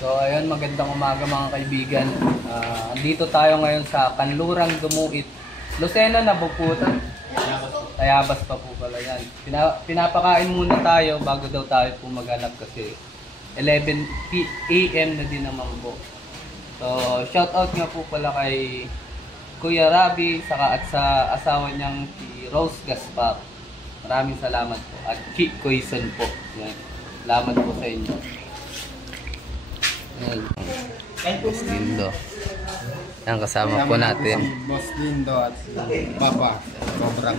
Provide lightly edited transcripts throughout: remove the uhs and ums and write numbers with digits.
So ayun, magandang umaga mga kaibigan. Andito tayo ngayon sa Kanlurang Dumuit, Lucena na Buputan. Tayabas pa po pala yan. Pinapakain muna tayo bago daw tayo po maghanap kasi 11 AM na din naman po. So shout out nga po pala kay Kuya Rabi saka at sa asawa niyang si Rose Gaspar. Maraming salamat po. At Chi Koison po. Yan. Salamat po sa inyo. Yan. Boss Lindo. Yan kasama po natin. Boss Lindo at Papa. Sobrang.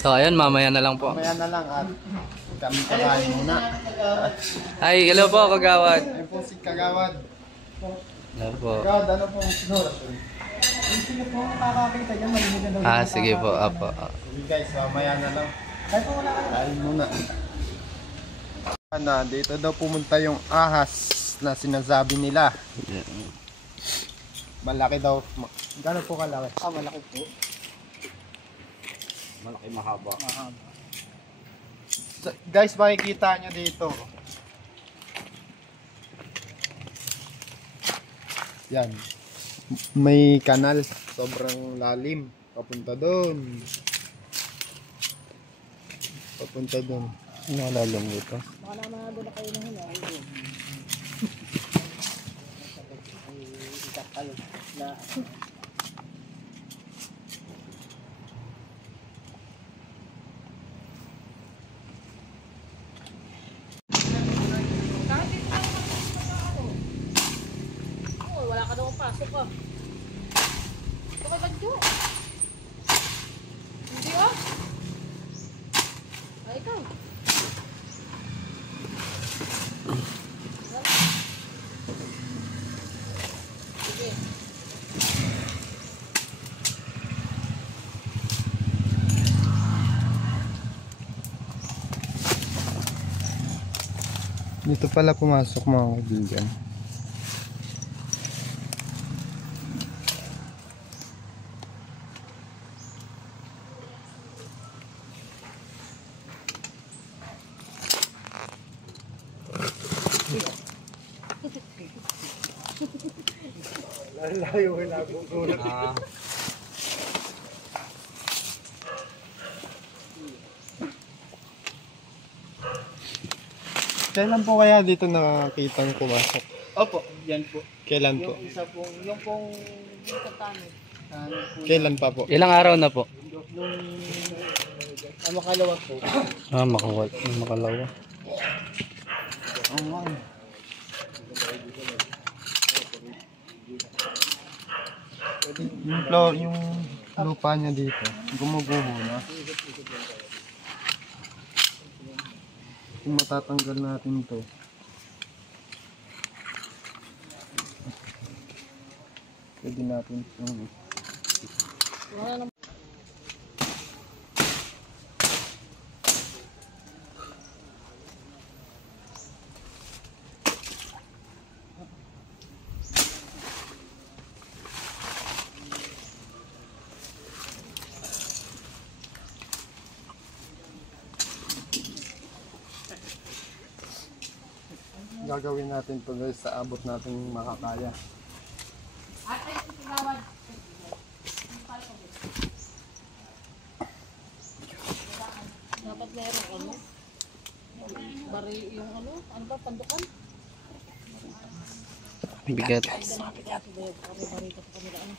So ayun, mamaya na lang po. Mamaya na lang at kami kakain muna. Ay, hello po Kagawad. Ayun po si Kagawad. Hello po. Kagawad, ano pong sinurasyon? Sige po, nakakakita dyan. Malimig na daw. Sige po, apo. Sige guys, mamaya na lang. Kain muna. Dito daw pumunta yung ahas na sinasabi nila. Malaki daw. Gano'n po kalaki? Malaki po. Malaki, mahaba. Guys, makikita nyo dito. Yan. May kanal. Sobrang lalim. Papunta doon. Papunta doon. Nalalang ito. Baka naman doon na kayo na hina. Ikat kayo na wala ka daw pasok ka. Baka bagyo. Hindi oh. Ay ikaw. Sige. Dito pala pumasok mga kaibigan. Layo na gugulat. Kailan po kaya dito nakakita ng pumasok? Opo, yan po. Kailan po? Yung isa pong, yung pong tanong. Kailan pa po? Ilang araw na po? Yung makalawa po. Makalawa. Oo nga. Yung floor, yung lupa niya dito, gumuguho na. Kung matatanggal natin to, pwede natin itong gagawin natin to guys sa abot natin makakaya. Dapat meron ano? Bari yung ano? Ano ba? Pandukan? Bigat. Bari ka sa kanila ano?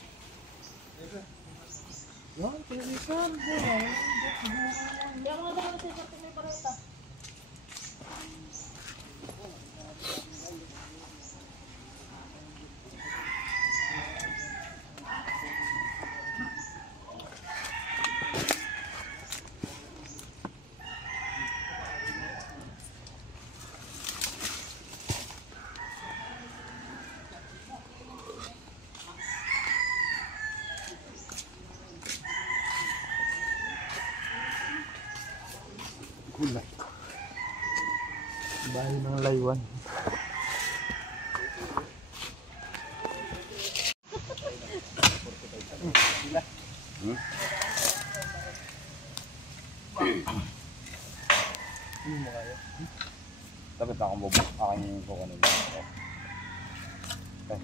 Yan, pilisan. Hindi ako na sa isang may pareta. Gulay. Bahay ng laywan. Dapat akong bubo. Aking kukunin. Okay.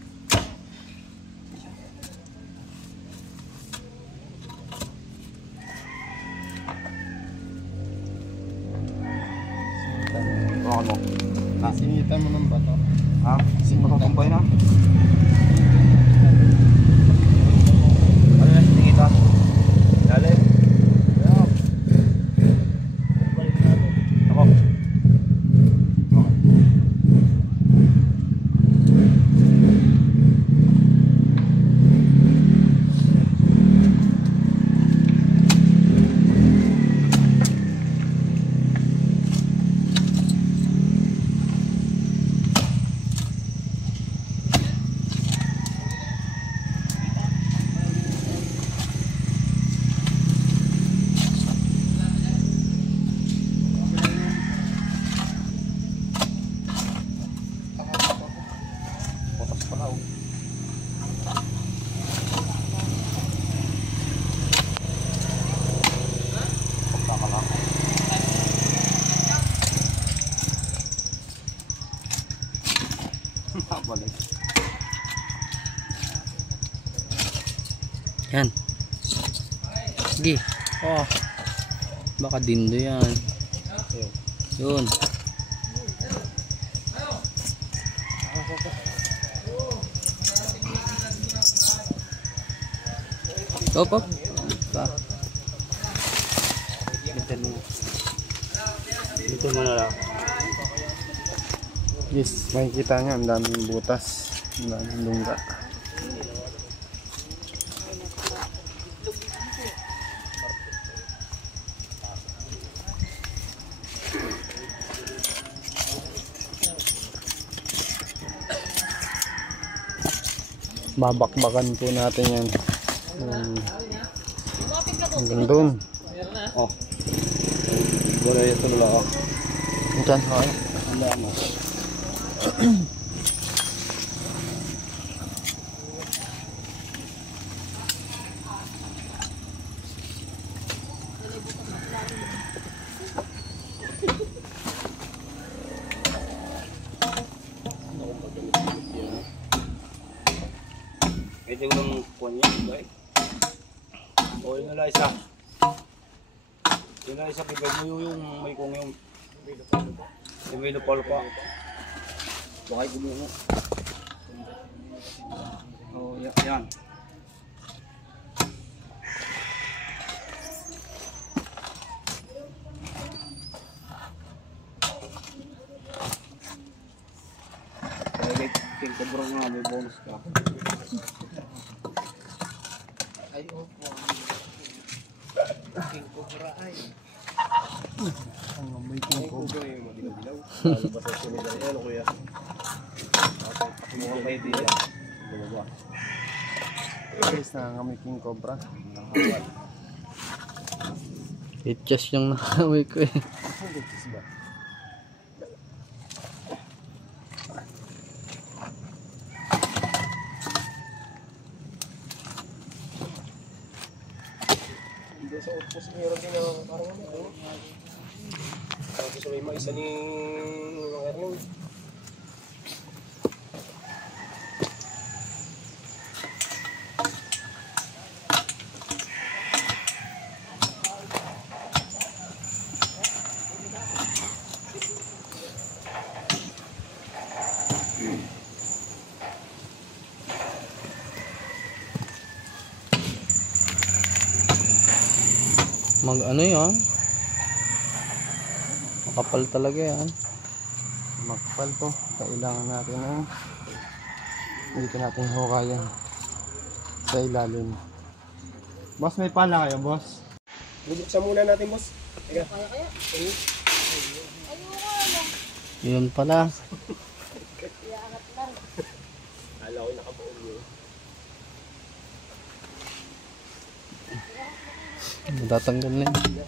Hawakan mo. Sinitan mo ng bato. Ha? Matutumbay na. Ano na sinikita? Lalim. Yeah. Ako. Putas pala oh. Pagkakala. Balik. Yan. Sige. Oh. Baka dindo yan. Yun. Op, op. Ba. Dito mo na lang. Yes, makikita nyo, ang daming butas. Ang daming lungga. Babakbakan po natin yan. Hanggang doon. Oh. Wala ito nila ako. Diyan, okay. Handa mo. Pwede ko lang kuha niya, ba? O, yun na isa. Yun na isa, pipag mo yung may kung yung may lupal pa. Bakay ko mo. O, yan. Kaya king cobrang nga, may bonus ka. Ay, opo. King Cobra ay. Ang may King Cobra yung madilaw-dilaw. Lalo ba sa sunod ay ano kuya? Mukhang may diya. Bumaba. Guys, nangangamoy King Cobra. Itchas yung nakamoy ko eh. Guys ba? Sa outpost meron din ang parang ano. Tapos may maisa ni Erwin. Mag ano yan? Makapal talaga yan. Makapal to. Kailangan natin ng dito natin hukayan sa ilalim. Boss, may pala kayo, boss? Bubuksan muna natin, boss. Teka. Yun pala. Kala ko nakabuong yun. Matatanggal na yun.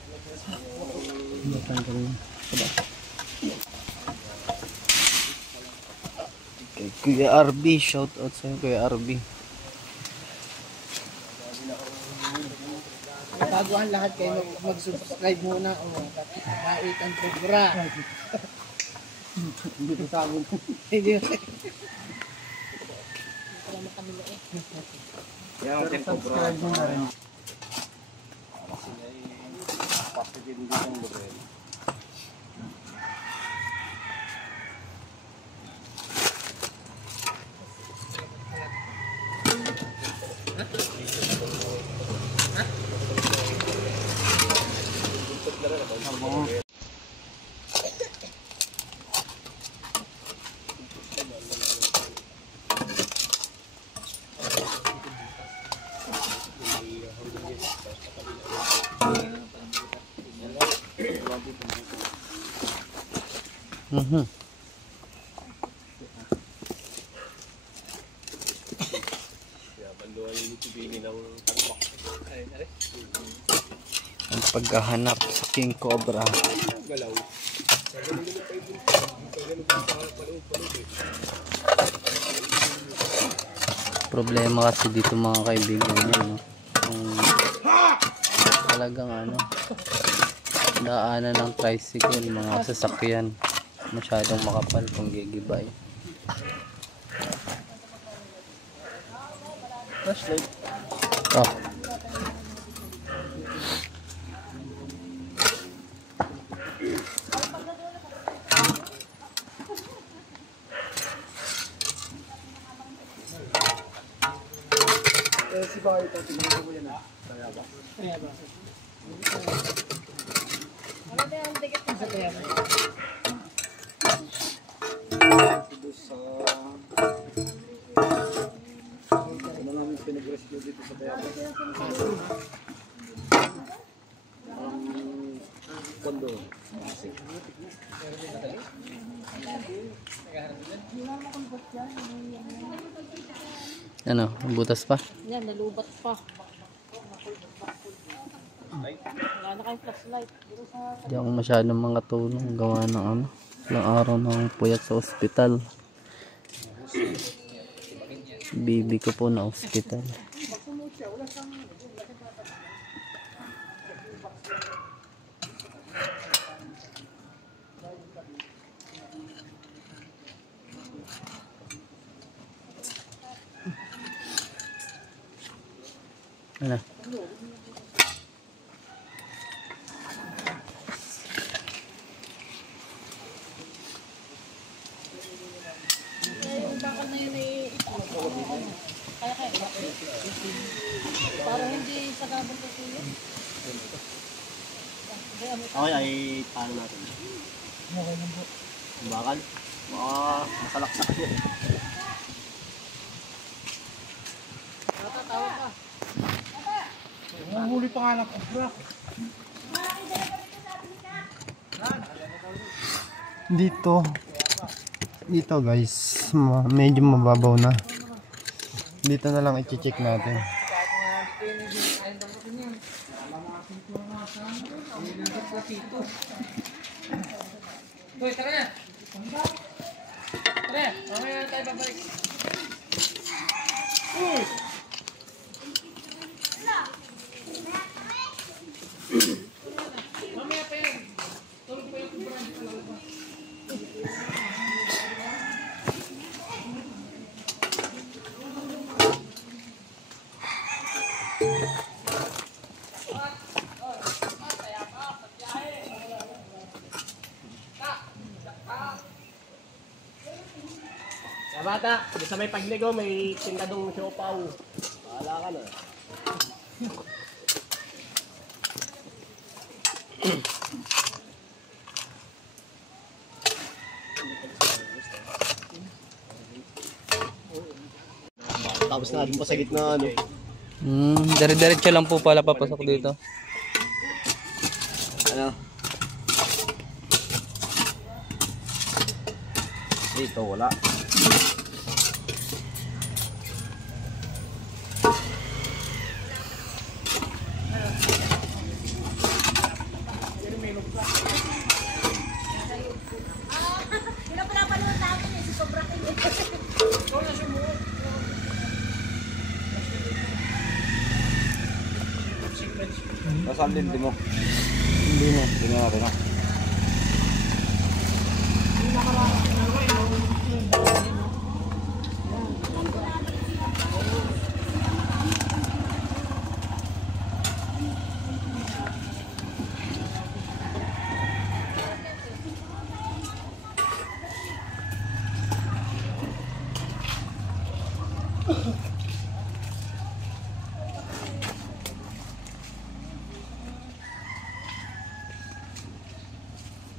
Matatanggal na. Kay Kuya RB, shout out sa iyo Kuya RB. Bago ang lahat kayo mag-subscribe muna o kahit ang Cobra. Hindi ko sabon. Hindi ko naman kanila eh. Yan ang tempo bro. Subscribe nyo na rin. Kasi ay positive din ang lugar. Ang paghahanap sa King Cobra. Problema kasi dito mga kaibigan yan, no? Kung talagang ano, daanan ng tricycle, mga sasakyan, masyadong makapal kung gigibay. Flashlight. Oh. Si Bakay ito, tingnan ko yan ah. Ano ba yung ticket mo sa kaya mo? Dito sa ano namin pinag-rescue dito sa Tayabas. Kondo. Ano, butas pa? Yan, nalubat pa. Wala na kayong flashlight. Dito sa... Hindi ako masyadong mga tulong gawa ng ano, ilang araw ng puyat sa ospital. Bibi ko po na ospital. Ano? Yung bakal na yun ay kaya. Para hindi sa gabang kasi yun. Okay, ay paano natin? Ang bakal? Masalaksak yun. Natatawa ka. Huli pa nga ng kubra. Dito guys, medyo mababaw na. Dito na lang i-check natin. Hoy, tara na! Tara, mamaya na tayo babalik. Mamaya pa yan. Tulog pa yung kubrang sa loob. Bata, sa may pagligo may tindadong siopaw. Bahala ka na. Tapos na din pa sa gitna ano. Dire-diretso lang po pala papasok dito. Ano? Dito wala. Nasaan din mo? Hindi na. Tingnan natin ha.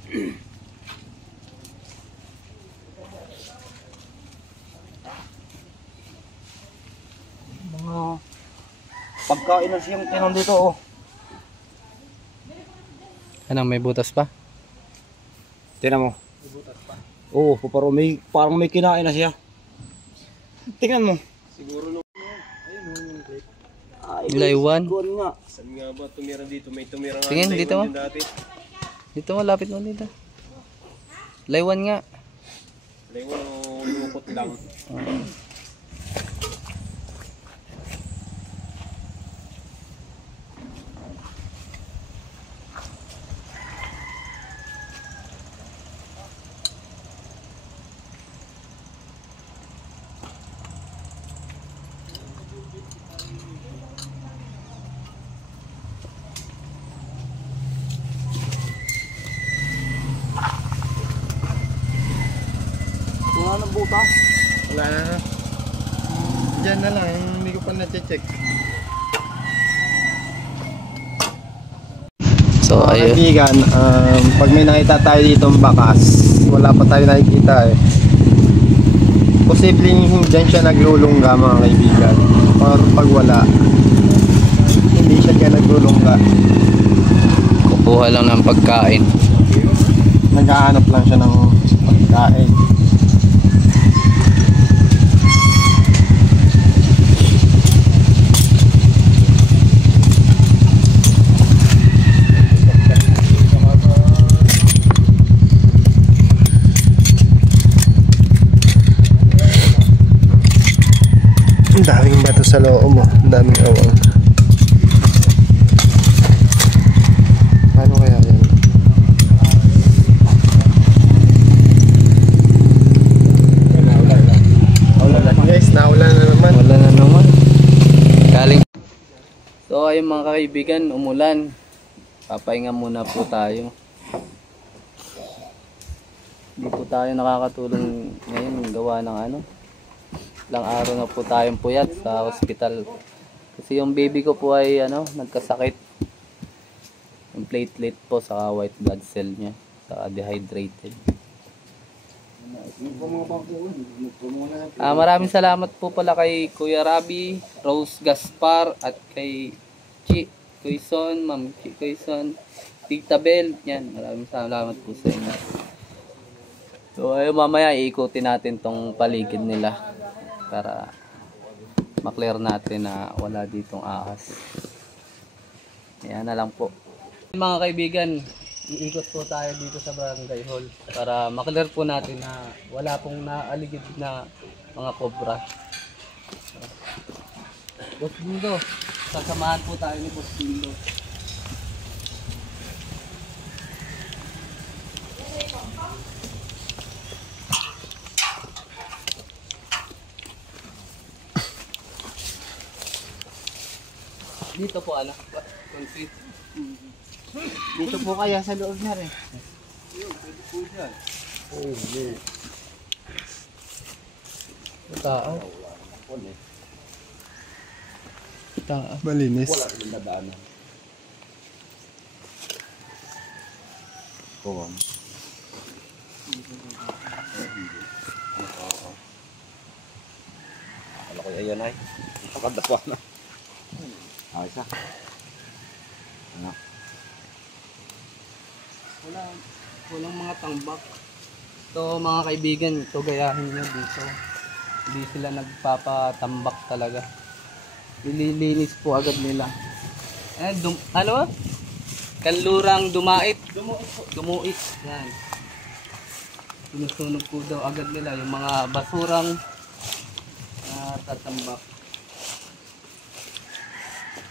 Mga pagkain na siyang tinan dito oh. Ano, may butas pa? Tinan mo. Oo, parang may kinain na siya. Tingnan mo. Laywan. Kuwan nga. Saan nga ba tumira dito? May tumira nga. Tingin, dito mo. din dati. Dito mo, lapit mo dito. Laywan nga. Laywan o lukot lang. Wala nang butas. Wala na. Diyan na lang, yung hindi ko pa na-check. So, Mga ayun. kaibigan, pag may nakita tayo ditong bakas, wala pa tayo nakikita eh. Posibleng dyan siya naglulungga mga kaibigan. Or pag wala, hindi siya dyan naglulungga. Kukuha lang ng pagkain. Naghahanap lang siya ng pagkain. Ang daming bato sa loob mo. Ang daming awang. Paano kaya yan? Guys, naulan na naman. Wala na naman. Galing. So, ayun mga kaibigan, umulan. Papahinga muna po tayo. Hindi po tayo nakakatulong ngayon gawa ng ano. Ilang araw na po tayong puyat sa hospital. Kasi yung baby ko po ay ano, nagkasakit. Yung platelet po sa white blood cell niya. Sa dehydrated. Maraming salamat po pala kay Kuya Rabi, Rose Gaspar at kay Chi Quezon, Ma'am Chi Quezon, Tita Bel. Yan, maraming salamat po sa inyo. So ayun, mamaya iikutin natin tong paligid nila para maklear natin na wala ditong ahas. Ayan na lang po. Mga kaibigan, iikot po tayo dito sa barangay hall para maklear po natin na wala pong naaligid na mga cobra. Boss Bindo, sasamahan po tayo ni Boss Bindo. Dito po ano? Concrete. Dito po kaya sa loob na rin. Taas. Taas. Malinis. Ano kaya yan ay? Pakadapa na. Ayos na. Ano? Walang mga tambak. Ito mga kaibigan, ito gayahin nyo dito. Hindi sila nagpapatambak talaga. Ililinis po agad nila. Ano ba? Kanlurang dumait. Dumuit. Yan. Sinusunog po daw agad nila yung mga basurang tatambak.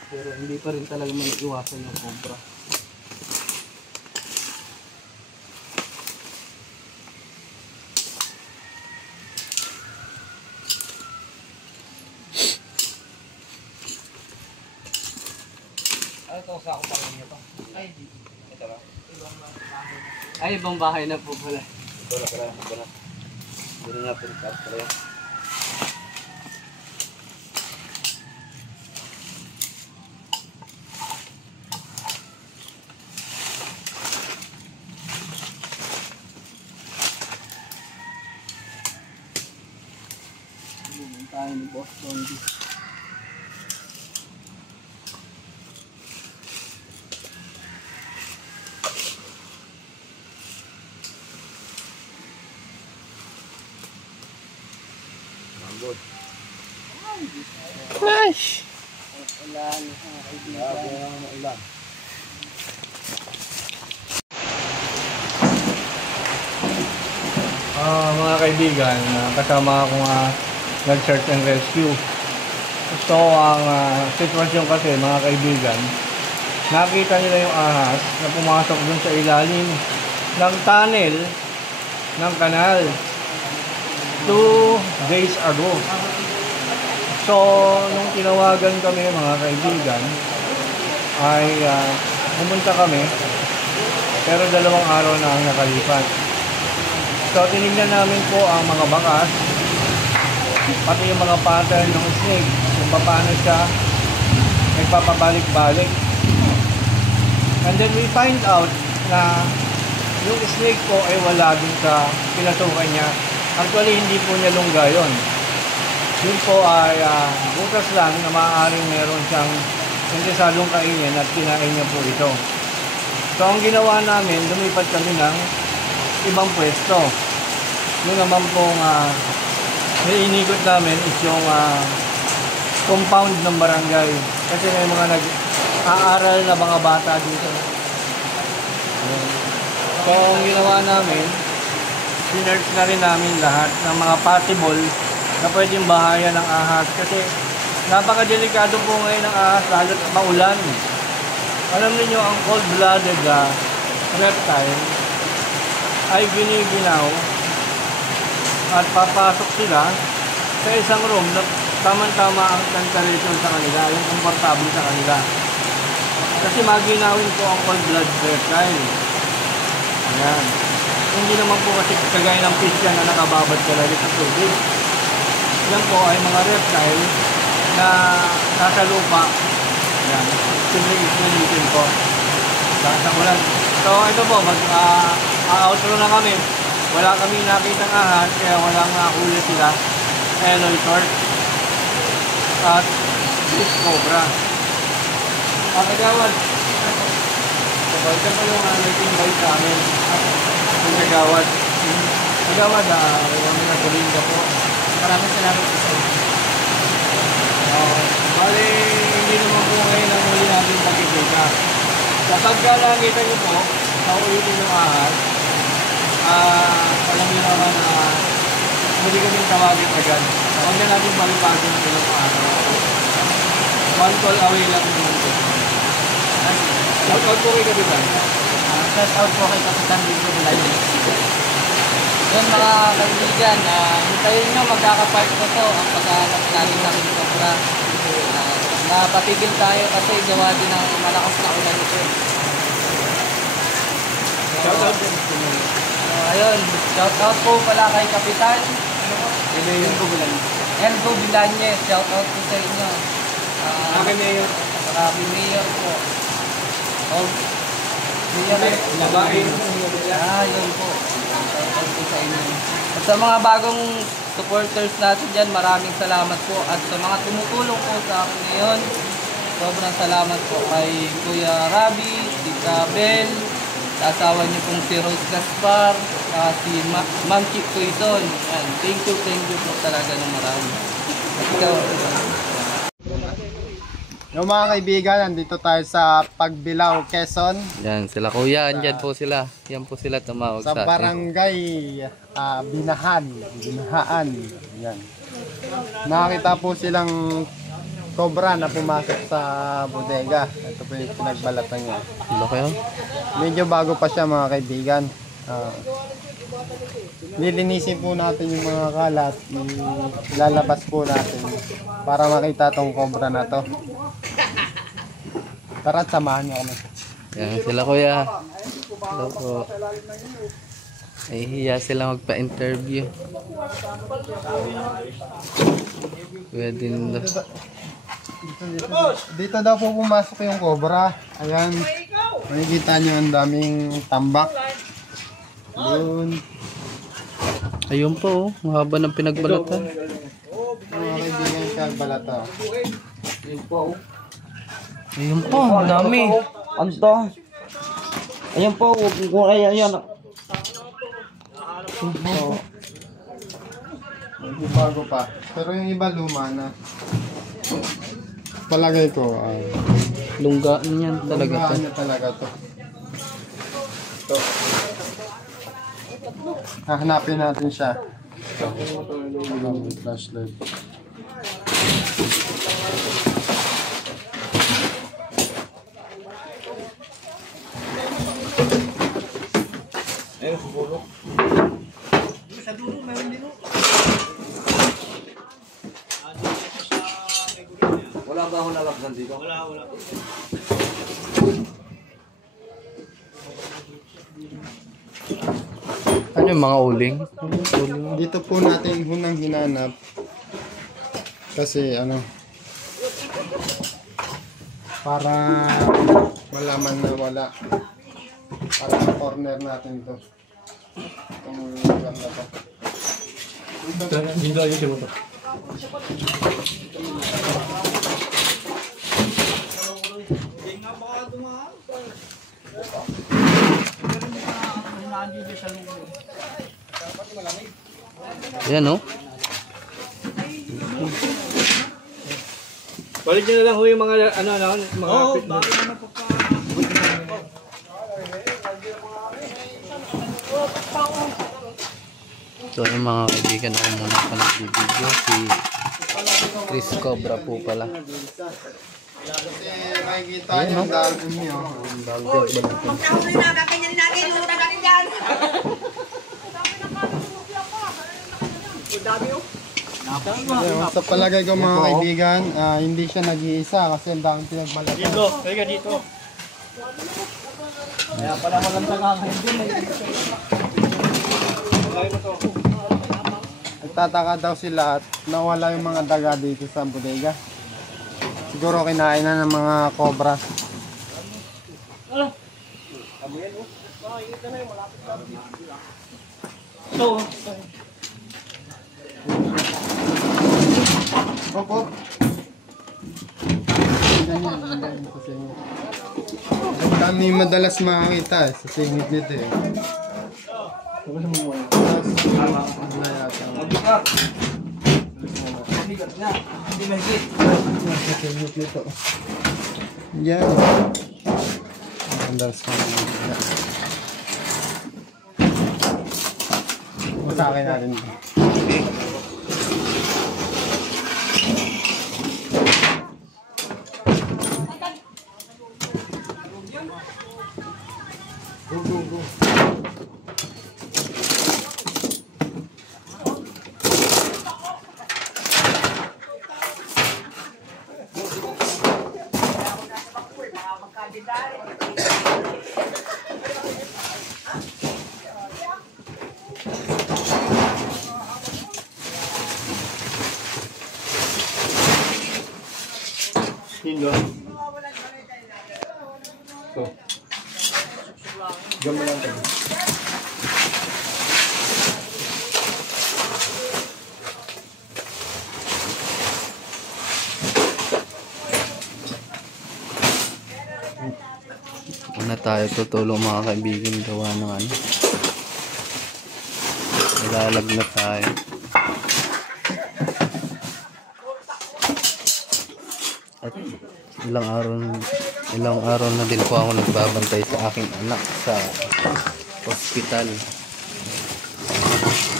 Pero hindi pa rin talaga may iwasan yung cobra. Ano itong sako pa rin ito? Ay, dito. Ito ba? Ay, ibang bahay na po pala. Ito na pala. Ito na. Ito na pala. Ito na. tayo ni Boss Bondi. Nice! Ulan, mga kaibigan. Mga kaibigan, kasama akong nag-search and rescue. So, ang sitwasyon kasi mga kaibigan, nakita nila yung ahas na pumasok dun sa ilalim ng tunnel ng kanal 2 days ago. So, nung tinawagan kami mga kaibigan, ay pumunta kami, pero 2 araw na ang nakalipas. So, tinignan namin po ang mga bakas, pati yung mga pattern ng snake, kung paano siya nagpapabalik-balik. And then we find out na yung snake po ay wala dun sa pinasukan niya. Actually, hindi po niya lungga yun. Yun po ay butas lang na maaaring meron siyang interesadong kainin at kinain niya po ito. So, ang ginawa namin, lumipat kami ng ibang pwesto. Yung naman pong iniikot namin is yung compound ng barangay. Kasi may mga nag-aaral na mga bata dito. So, ang ginawa namin, sinerch na rin namin lahat ng mga possible na pwedeng bahaya ng ahas. Kasi napakadelikado po ngayon ng ahas, lalo't maulan. Alam niyo ang cold-blooded reptile ay giniginaw at papasok sila sa isang room na tamang-tama ang temperature sa kanila, yung komportable sa kanila. Kasi maginawin po ang cold-blooded reptile. Ayan. Hindi naman po kasi kagaya ng fish yan na nakababad talaga sa tubig. Yan po ay mga reptile na nasa lupa. Ayan. Simple explanation po. Sa ulan. So ito po, mag-outro na kami. Wala kami nakitang ahas, kaya walang huli sila. Eloy short. At fish cobra. Ang agawad. So, ito po yung nag-invite sa amin. Ang agawad. Agawad, kami na Bulinga po. Maraming salamat po sa inyo. Bali, hindi naman po ngayon ang huli natin pagkikita. Kapag nakita niyo po, nauulitin ng ahas, alam niyo naman na hindi kami tawagin agad. Huwag na natin malipagin ng ilang araw. One call away lang naman po. Shoutout po kay Kapitan. Shoutout po kay Kapitan dito sa live. Yun mga kaibigan, hintayin nyo magkakapark na to ang pagkahanap natin ng cobra. Napatigil tayo kasi gawa din ng malakas na ulan ito. Shoutout po. Ayun, shoutout po pala kay Kapitan. Elgo Villanes, shoutout po sa inyo. Kami Mayor. Kami Mayor po. Yun po. Shoutout po sa inyo. At sa mga bagong supporters natin dyan, maraming salamat po. At sa mga tumutulong po sa akin ngayon, sobrang salamat po kay Kuya Rabi, Tita Bel, sa asawa niyo pong si Rose Gaspar, si Ma'am Chick Quezon. Thank you po talaga ng marami. Ikaw. Yung mga kaibigan, nandito tayo sa Pagbilao, Quezon. Yan, sila kuya, andyan po sila. Yan po sila tumawag Sa sa atin. barangay Binahaan. Yan. Nakakita po silang cobra na pumasok sa bodega. Ito po yung pinagbalatan niya. Laki oh. Medyo bago pa siya mga kaibigan. Lilinisin po natin yung mga kalat. Ilalabas po natin para makita tong cobra na to. Tara, samahan niyo kami. Yan sila kuya. Hello po. Ay, hiya sila magpa-interview. Kuya din daw. Dito daw po pumasok yung cobra. Ayan. Makikita niyo ang daming tambak. Doon. Ayun po, mahaba ng pinagbalatan. Mga pinagbalat to. Yun po. Ayun po, ang dami. Ano to? Ayan po, ayan. So, hindi bago pa. Pero yung iba luma na. Palagay ko, Lunggaan niyan talaga to. lunggaan niya talaga to. Ito. Hahanapin natin siya. Flashlight. Ayun, siguro. Wala ba akong lalabsan dito? Wala. Ano yung mga uling? Dito po natin hunang hinanap. Kasi para malaman na wala. Para sa corner natin to. Itong lugar na to. Yan oh. Balik nyo na lang ho yung mga mga So yung mga kaibigan ako muna pa nagbibideo. Si Chris Cobra po pala. Kasi makikita niyo ang dami niyo. Ang dami niyo. Magkahuli na, kakanyanin natin, lura natin dyan. Sa palagay ko mga kaibigan, hindi siya nag-iisa kasi ang daming pinagbalatan. Dito, kaya dito. Kaya pala walang tangahan din. Nagtataka daw sila at nawala yung mga daga dito sa bodega. Siguro kinain na ng mga cobra. Opo. Ganyan sa singit. Ang dami madalas makakita sa singit nito eh. Yan. Madalas makakita. Masakin natin ito. Go, go, go. Tindo. So. Diyan mo lang tayo. Una tayo tutulong mga kaibigan gawa ng nilalag na tayo. At ilang araw na din po ako nagbabantay sa aking anak sa hospital.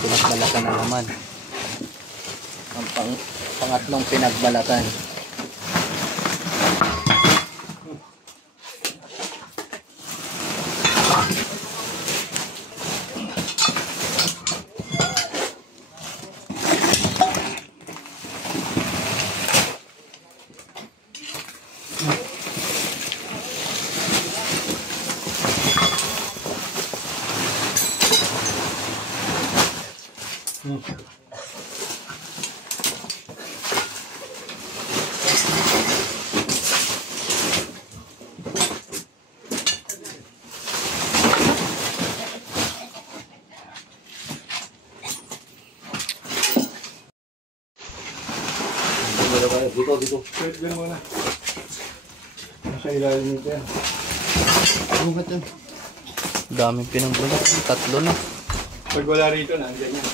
Pinagbalatan na naman. Ang pangatlong pinagbalatan. Dito. Wait lang muna. Nasa ilalim nito yan. Bukat yan. Daming pinanggulat. 3 na. Pag wala rito, nandiyan yan.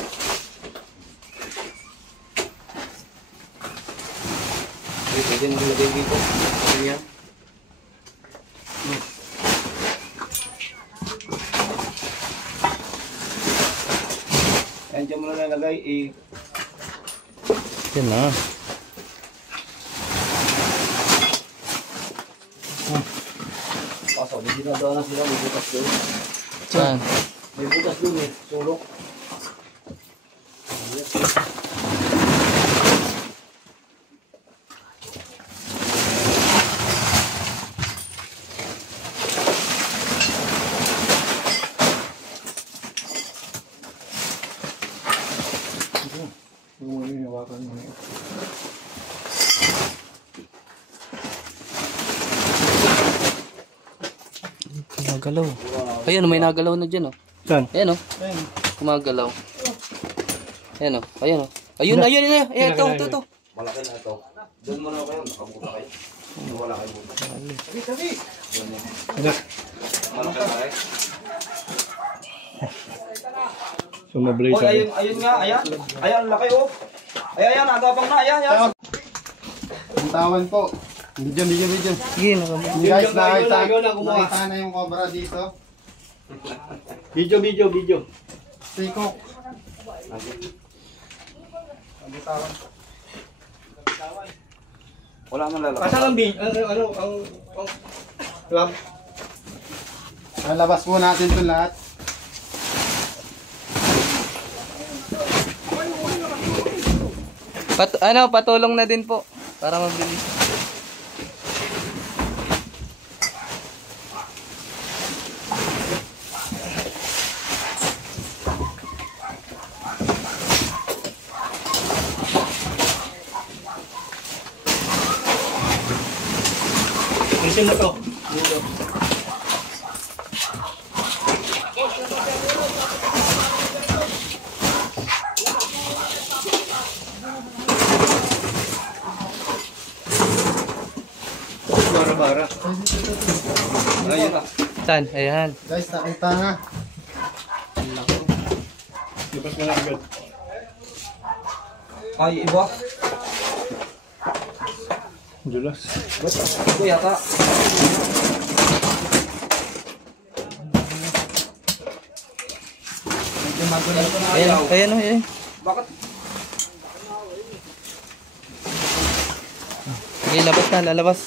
Pwede mo nilagay dito. Ganyan. Ayan, dyan mo na nalagay. Yan na. Kaso, hindi dinadaan na sila. May butas doon. Saan? May butas doon eh. Sulok. Yung mga hinawakan mo. Gumagalaw. Ayan, may nagalaw na dyan, oh. Saan? Ayan, oh. Ayun. Gumagalaw. Ayan, oh. Ayan, oh. Ayun. Ayan, ito. Malaki na ito. Doon mo na kayo. Nakabuka kayo. Wala kayo butas. Anak. Malaki na kayo. Sumablay Oy, ayun nga. Ayan, laki oh. Ayan, agapang na. Ayan. Ang tawan po. Video. Sige, nakamot. Guys, nakita kumuha. na yung cobra dito. Video. Sikok. Wala man lalaki. Asan ang club? Nalabas po natin ito lahat. Patulong na din po. Para mabilis. Isin na to. Bara. Ayun na. Saan? Ayan. Guys, nakita na. Lipas mo na agad. Ay, iba. Dulas. Ito yata. Ayan. Bakit? Sige, lalabas.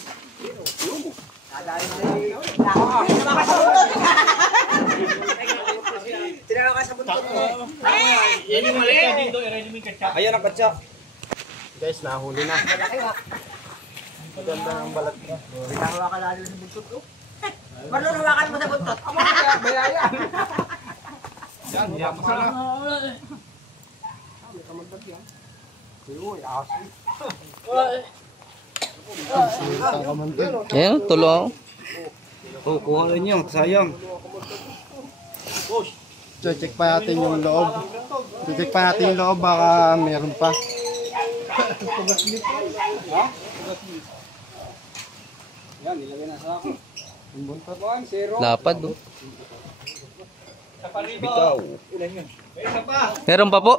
Ayan ang katsa. Guys, nahuli na. Maganda ang balat niya. Marlon, hawakan mo sa buntot. Yan, yaman na. Ayan, tulo ako. Oh, kuha rin yun. Sayang. Check pa natin yung loob. Check pa natin yung loob, baka meron pa. Yan, nilagay na sa ako. Lapad, oh. Bitaw. Meron pa po.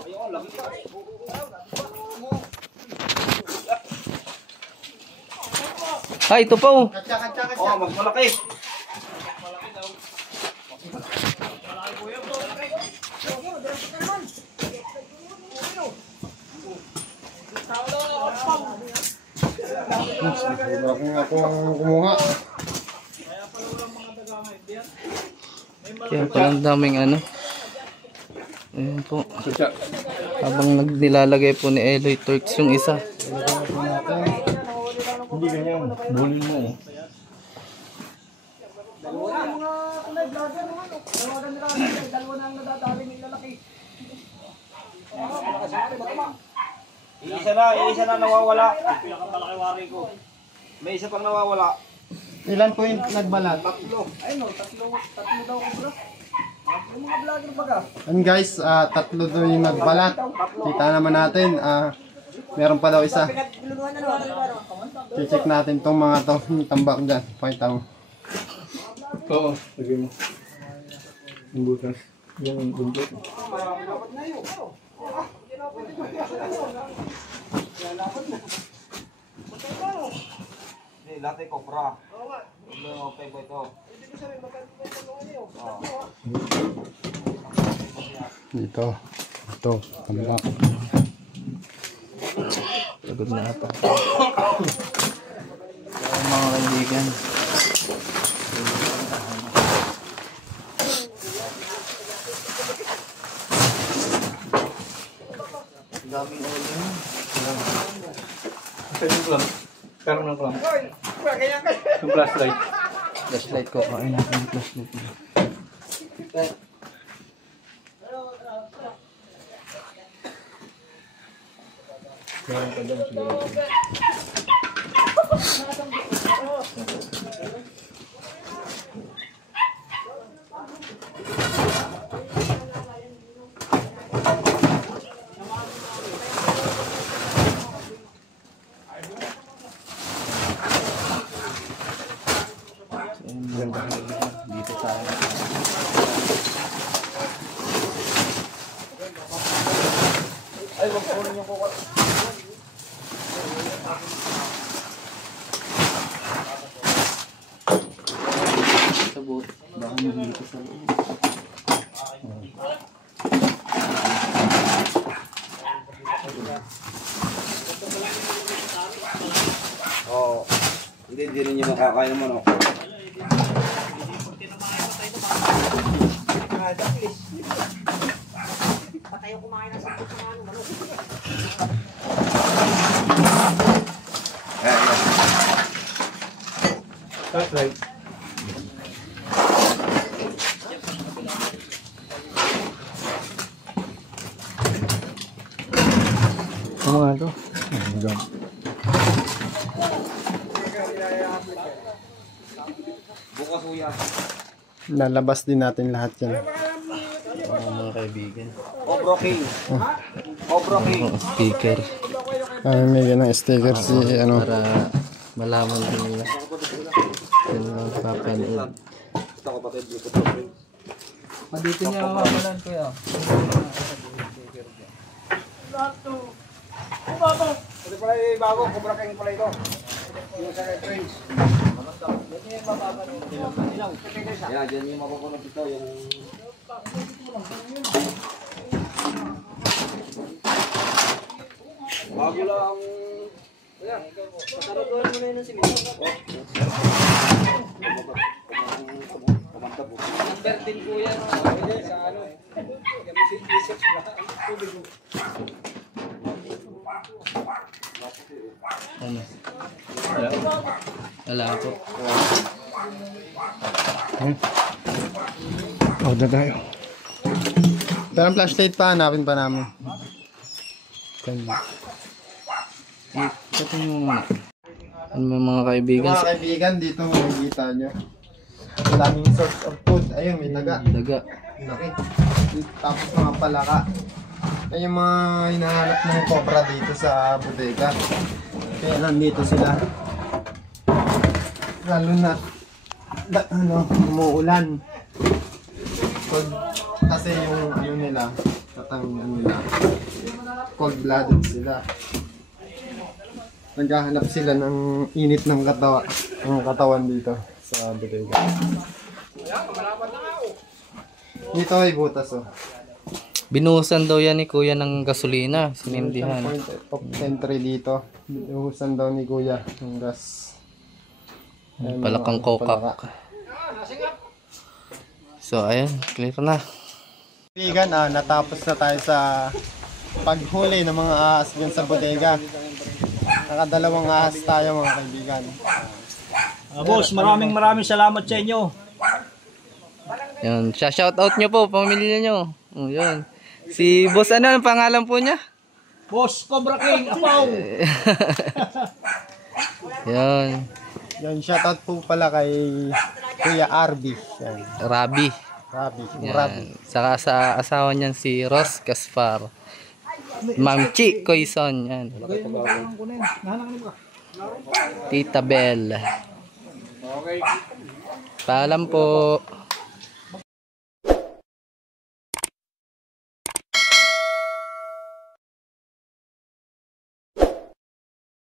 Ito pa, oh. Oh, magmalaki. Ako kumuha. Kaya palang daming ano. Ayan po. Habang nilalagay po ni Eloy Turks yung isa. Hindi ganyan. Bulin mo. Isa na nawawala. Pinakamalaki ko. May isa pang nawawala. Ilan po yung nagbalat? Tatlo daw ko bro. Yung mga vlogger baga. And guys, tatlo daw yung nagbalat. Kita naman natin. Meron pa daw isa. Check natin tong mga to. Tambak dyan. Pakita mo. Oo, lagay mo. Yung butas. Yung buntot. Latte cobra. Ano pa ito? Dito. Ito. Tambak. Pagod na ata. Mga kaibigan. Daming ulo. Yung clam. Karoon ng clam. Yung flashlight. Flashlight ko. Kain natin yung flashlight. Meron pa dyan siguro. Dito tayo. Ay, wag po ninyo kukat. Sabot. Baka dito sa loob. Oo. Hindi rin niya makakain ng manok. Patay ako kumain ng sabot ng ano, manok. That's right. Ano nga ito? Bukas uya. Lalabas din natin lahat yan. Mga kaibigan. Cobra King. Cobra King. Speaker. May ganang sticker si ano. Para malaman din nila. Yan ang papanood. Ito kapatid. Dito. Dito niya mamalan ko yan. Ito pala yung bago. Cobra King pala ito. Yung sa Prince. Yan, dyan yung mapapanood ito. Yung... Bago lang. Ayan. Patarugan mo na yun ng simento. Kumanta po. Number 10 po yan. Sa ano? Research ba? Ano? Wala po. Order tayo. Pero ang flashlight pa, hanapin pa namin. Ito yung mga kaibigan. Mga kaibigan, dito makikita nyo. Maraming source of food. Ayun, may daga. Daga. Laki. Tapos mga palaka. Ay yung mga hinahanap ng cobra dito sa bodega. Kaya nandito sila. Lalo na umuulan. Kasi yung nila, tatangin nila. Cold-blooded sila. Naghahanap sila ng init ng katawan dito sa bodega. Dito ay butas oh. Binuhusan daw yan ni Kuya ng gasolina. Sinindihan. Point of entry dito. Binuhusan daw ni Kuya ng gas. Ayan, Palakang mga palaka. kokak. So, ayun. Clear na. Kaibigan, natapos na tayo sa paghuli ng mga ahas dyan sa bodega. Nakadalawang ahas tayo mga kaibigan. Boss, maraming salamat sa inyo. Yan. Shoutout nyo po, pamilya nyo. Yan. Si Boss, ano ang pangalan po niya? Boss Cobra King, apaw! Yan. Yan, shoutout po pala kay Kuya Arby. Yan, Rabi. Rabi. Yan. Saka sa asawa niyan si Ross Gaspar. Ma'am Chi Coison. Yan. Tita Bell. Paalam po.